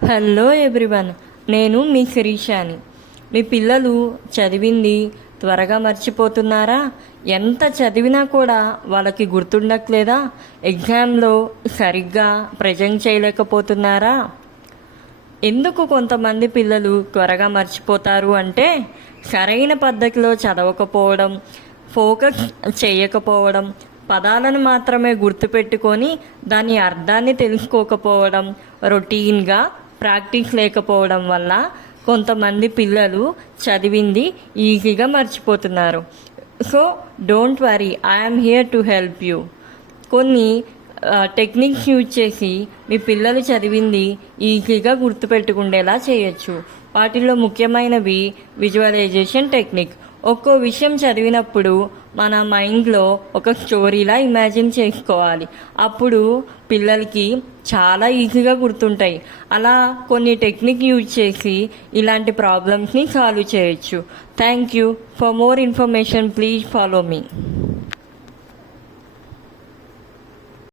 Hello everyone, నేను మీ శిరీషాని. మీ పిల్లలు చదివింది త్వరగా మర్చిపోతున్నారా? ఎంత చదివినా కూడా వాళ్ళకి గుర్తుండట్లేదా? ఎగ్జామ్లో సరిగ్గా ప్రజెంట్ చేయలేకపోతున్నారా? ఎందుకు కొంతమంది పిల్లలు త్వరగా మర్చిపోతారు అంటే, సరైన పద్ధతిలో చదవకపోవడం, ఫోకస్ చేయకపోవడం, పదాలను మాత్రమే గుర్తుపెట్టుకొని దాని అర్థాన్ని తెలుసుకోకపోవడం, రొటీన్గా ప్రాక్టీస్ లేకపోవడం వల్ల కొంతమంది పిల్లలు చదివింది ఈజీగా మర్చిపోతున్నారు. So don't worry, I'm here to help you. కొన్ని టెక్నిక్స్ యూజ్ చేసి మీ పిల్లలు చదివింది ఈజీగా గుర్తుపెట్టుకుండేలా చేయొచ్చు. వాటిల్లో ముఖ్యమైనవి విజువలైజేషన్ టెక్నిక్. ఒక్కో విషయం చదివినప్పుడు మన మైండ్లో ఒక స్టోరీలా ఇమాజిన్ చేసుకోవాలి. అప్పుడు పిల్లలకి చాలా ఈజీగా గుర్తుంటాయి. అలా కొన్ని టెక్నిక్ యూజ్ చేసి ఇలాంటి ప్రాబ్లమ్స్ని సాల్వ్ చేయొచ్చు. Thank you. For more information please follow me.